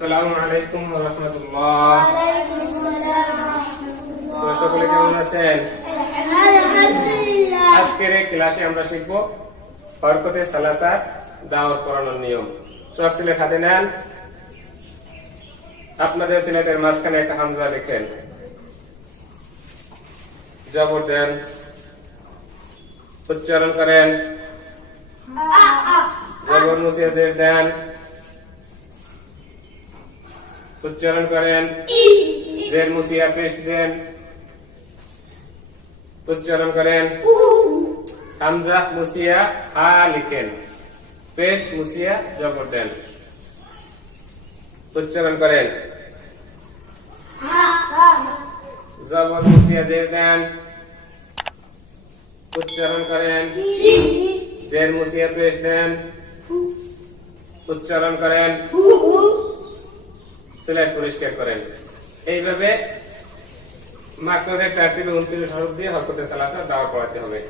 আসসালামু আলাইকুম ওয়া রাহমাতুল্লাহ। ওয়া সকলে কেমন আছেন? আজকের ক্লাসে আমরা শিখব হরকতে সালাসা দাওয়াত করানোর নিয়ম। সব সিলেট হাতে নেন। আপনাদের সিলেটের মাঝখানে একটা হামজা লিখেন। জবর দেন। উচ্চারণ করেন। জবর মুছিয়ে দেন। उच्चारण करें। जैन मुसिया पेश दें। उच्चारण करें। हमजा मुसिया हा लिखें। पेश मुसिया जबर दें उच्चारण करें। जबर मुसिया जेर दें। उच्चारण करें। जेर मुसिया पेश दें। उच्चारण करें। সিলেট পরিষ্কার করেন এইভাবে মাত্র চার থেকে উনত্রিশ হরফ দিয়ে হরকতে সালাসা দাওয়া করাতে হবে।